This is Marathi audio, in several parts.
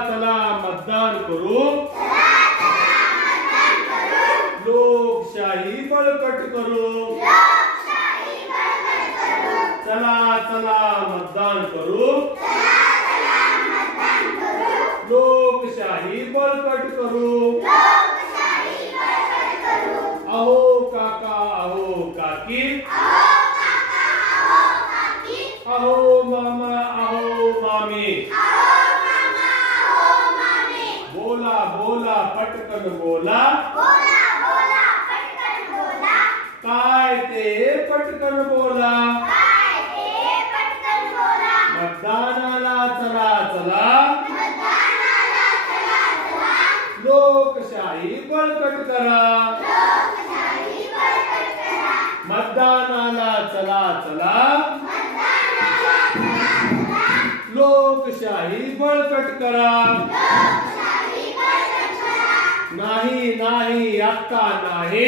चला मतदान करू, लोकशाही बळकट करू। चला चला मतदान करू, लोकशाही बळकट करू। अहो काका अहो काकी, अहो मामा अहो मामी, बोला बोला पटकन बोला, काय ते पटकन बोला। मतदानाला चला चला, लोकशाही बळकट करा। मतदानाला चला चला, लोकशाही बळकट करा। नाही नाही आता नाही,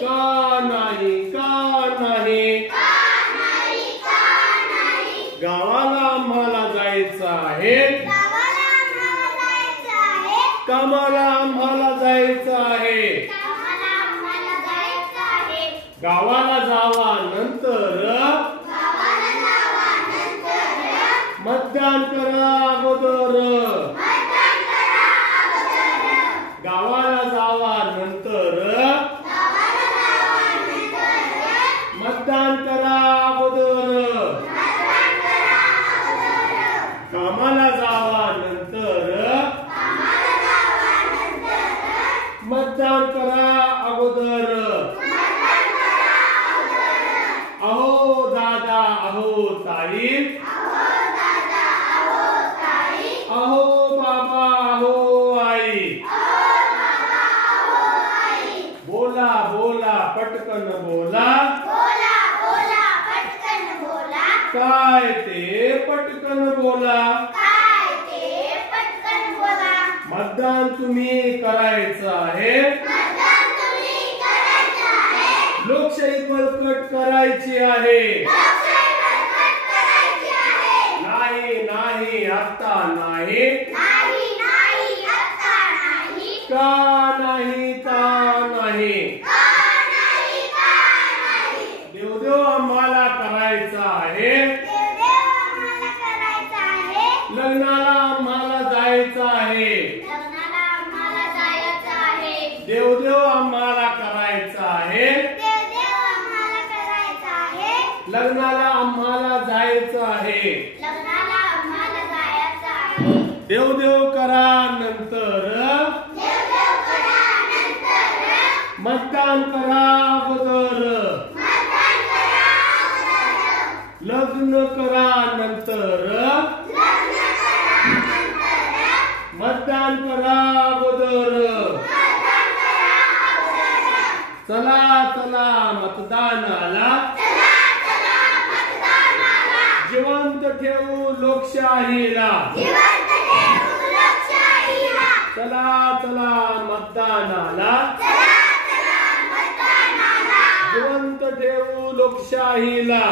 का नाही का नाही, गावाला आम्हाला जायचं आहे, कामाला आम्हाला जायचं आहे। गावाला जावा नंतर, मतदान करा अगोदर। गावाला जावा नंतर, मतदान करा अगोदर। कामाला जावा नंतर, मतदान करा अगोदर। अहो दादा अहो ताई, अहो बाबा अहो आई, बोला बोला पटकन बोला, काय ते पटकन बोला। मतदान तुम्ही करायचं आहे, लोकशाही बळकट करायची आहे। नाही नाही आता नाही, का नाही का नाही, देवदेव आम्हाला करायचं आहे, लग्नाला आम्हाला जायचं आहे। देवदेव आम्हाला करायचं आहे, लग्नाला आम्हाला जायचं आहे। देवदेव करा नंतर, मतदान करा अगोदर। लग्न करा नंतर, मतदान करा अगोदर। चला चला मतदानाला, जिवंत ठेवू लोकशाहीला। चला चला मतदानाला, जिवंत ठेवू लोकशाहीला।